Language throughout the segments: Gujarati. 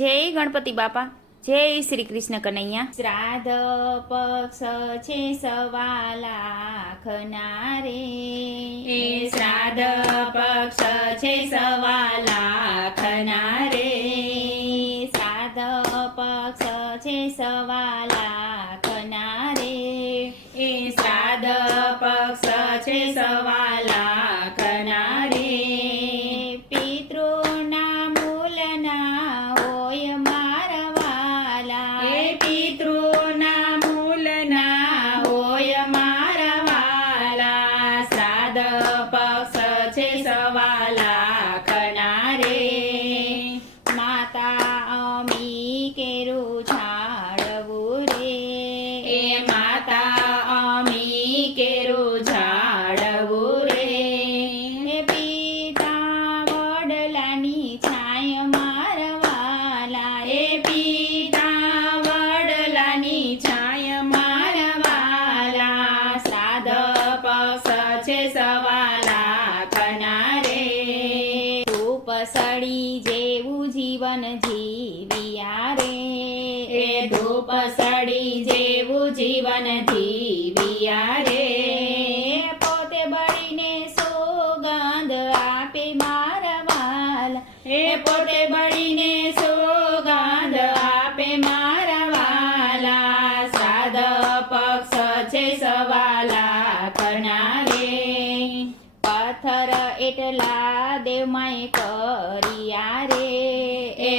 જય ગણપતિ બાપા. જય શ્રી કૃષ્ણ કનૈયા. શ્રાદ્ધ પક્ષ છે સવા લાખના રે. એ શ્રાદ્ધ પક્ષ છે સવા લાખના રે. શ્રાદ્ધ પક્ષ છે સવા લાખના શ્રાદ્ધ પક્ષ છે સવા લાખના રે માતા અમી કેરું ઝાડવું રે. એ માતા અમી કેરું ઝાડવું રે. હે પિતા વડલાની છાય મારવાલા. એ પિતા સળી જેવું જીવન જીવ્યા રે. એ ધૂપ સળી જેવું જીવન જીવ્યા રે. પોતે બળીને સોગંધ આપે મારવાલ એ પોતે બળીને સોગંધ આપે મારવાલા સાદ પક્ષ છે સવાલા કરનારે. પથ્થર એટલા દેવમાએ કર્યા રે એ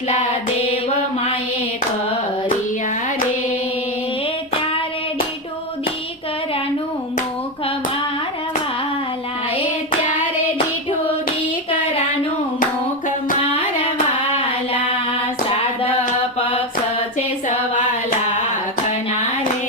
પથ્થર એટલા દેવ માએ કર્યા રે ત્યારે દીઠું દીકરાનું મુખ મારવાલા એ ત્યારે દીઠું દીકરાનું મુખ મારવાલા સાદ પક્ષ છે સવાલા ખનારે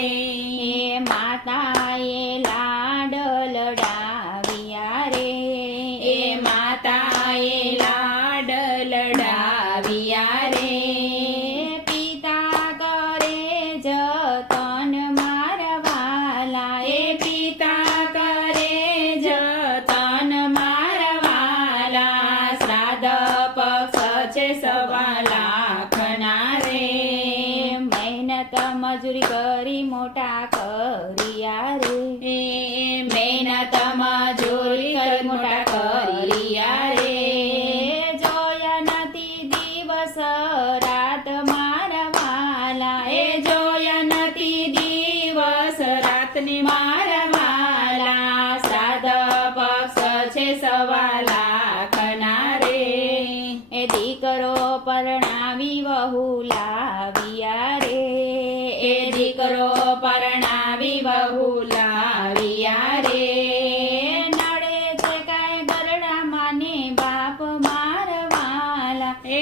છે સવા લાખના રે. મહેનત મજૂરી કરી મોટા કરિયા રે. મહેનત મજૂરી કરી મોટા કરિયા રે. જોયા નથી દિવસ રાત મારવાલા એ જોયા નથી દિવસ રાતને મારવાલા સાધ પક્ષ છે સવા લાખના રે એ દીકરો પરણાવી વહુ લાવ્યા રે એ દીકરો પરણાવી બહુ લાવ્યા રે. નડે છે કાય ગરડા માને બાપ મારવાલા એ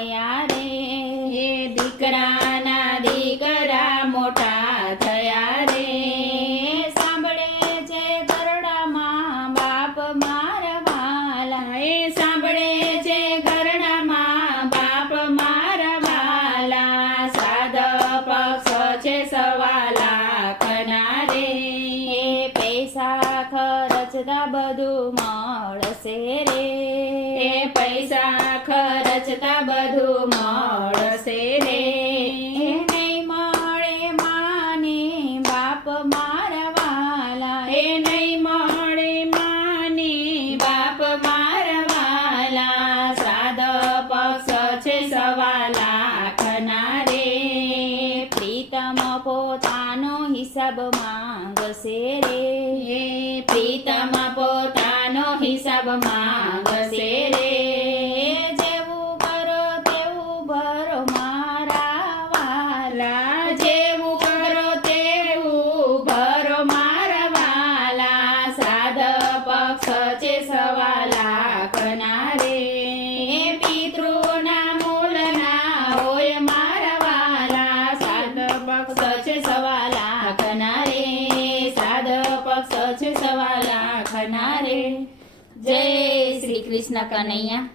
થયા રે. એ દીકરા પૈસા ખર્ચતા બધું મળશે રે. એ પૈસા ખર્ચતા બધું મળશે રે. એને મળે માને બાપ મારવાલા. એ નહીં મળે માને બાપ મારવાલા. સાદ પક્ષ છે સવા લાખના પ્રીતમ પોતાનો હિસાબ માંગશે રે. પોતાનો હિસાબ માંગશે રે જેવું કરો તેવું ભરો મારા વાલા જેવું કરો તેવું ભરો મારા વાલા શ્રાદ્ધ પક્ષ છે સવા લાખના રે પિતૃના મૂળના હોય મારા વાલા શ્રાદ્ધ પક્ષ છે સવા લાખના રે શ્રાદ્ધ પક્ષ છે સવા લાખના રે જય શ્રી કૃષ્ણ કનૈયા